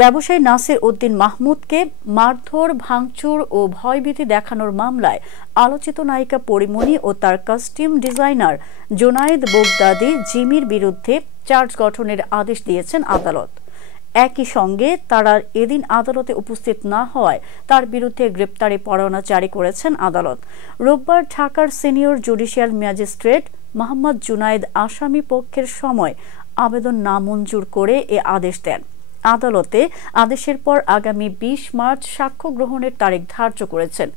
ব্যবসায়ী নাসির উদ্দিন মাহমুদকে মারধর, ভাঙচুর ও ভয়ভীতি দেখানোর মামলায় আলোচিত নায়িকা পরিমণি ও তার কস্টিউম ডিজাইনার জুনায়েদ বগদাদি জিমির বিরুদ্ধে চার্জ গঠনের আদেশ দিয়েছেন আদালত। একই সঙ্গে তারা এদিন আদালতে উপস্থিত না হওয়ায় তার বিরুদ্ধে গ্রেপ্তারি পরোয়ানা জারি করেছেন আদালত। রোববার ঢাকার senior judicial magistrate Mohammad Junaid আসামি পক্ষের সময় আবেদন নামঞ্জুর করে এ আদেশ দেন। আদালতে আদেশের পর আগামী ২০ মার্চ সাক্ষ্য গ্রহণের তারিখ ধার্য করেছেন।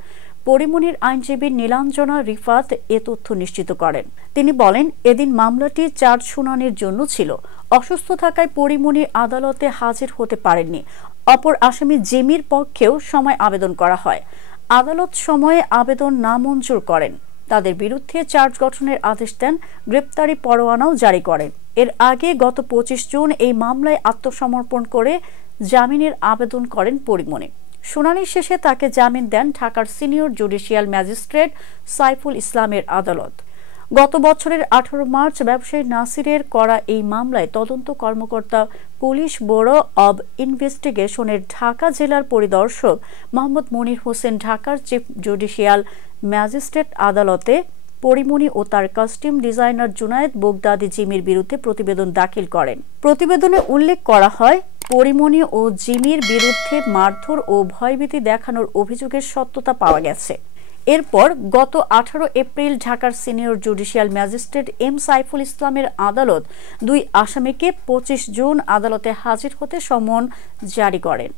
পরিমণির আইনজীবী নীলাঞ্জনা রিফাত এ তথ্য নিশ্চিত করেন। তিনি বলেন, এদিন মামলাটি চার্জ শুনানির জন্য ছিল। অসুস্থ থাকায় পরিমণি আদালতে হাজির হতে পারেননি। অপর আসামি জিমির পক্ষেও সময় আবেদন করা হয়। আদালত সময়ে আবেদন নামঞ্জুর করেন। তাদের বিরুদ্ধে চার্জ গঠনের আদেশ দেন, গ্রেপ্তারি পরোয়ানাও জারি করেন। এর আগে গত ২৫ জুন এই মামলায় আত্মসমর্পণ করে জামিনের আবেদন করেন পরিমণি। শুনানি শেষে তাকে জামিন দেন ঢাকার সিনিয়র জুডিশিয়াল ম্যাজিস্ট্রেট সাইফুল ইসলামের আদালত। গত বছরের ১৮ মার্চ ব্যবসায়ী নাসিরের করা এই মামলায় তদন্ত কর্মকর্তা পুলিশ ব্যুরো অব ইনভেস্টিগেশনের ঢাকা জেলার পরিদর্শক মোহাম্মদ মনির হোসেন ঢাকার চিফ জুডিশিয়াল ম্যাজিস্ট্রেট আদালতে পরিমণি ও তার কস্টিউম ডিজাইনার জুনায়েদ বগদাদি জিমির বিরুদ্ধে প্রতিবেদন দাখিল করেন। প্রতিবেদনে উল্লেখ করা হয়, পরিমণি ও জিমির বিরুদ্ধে মারধর ও ভয়ভীতি দেখানোর অভিযোগের সত্যতা পাওয়া গেছে। এরপর গত ১৮ এপ্রিল ঢাকার senior judicial magistrate M Saiful ইসলামের আদালত দুই আসামিকে ২৫ জুন আদালতে হাজির হতে সমন জারি করেন।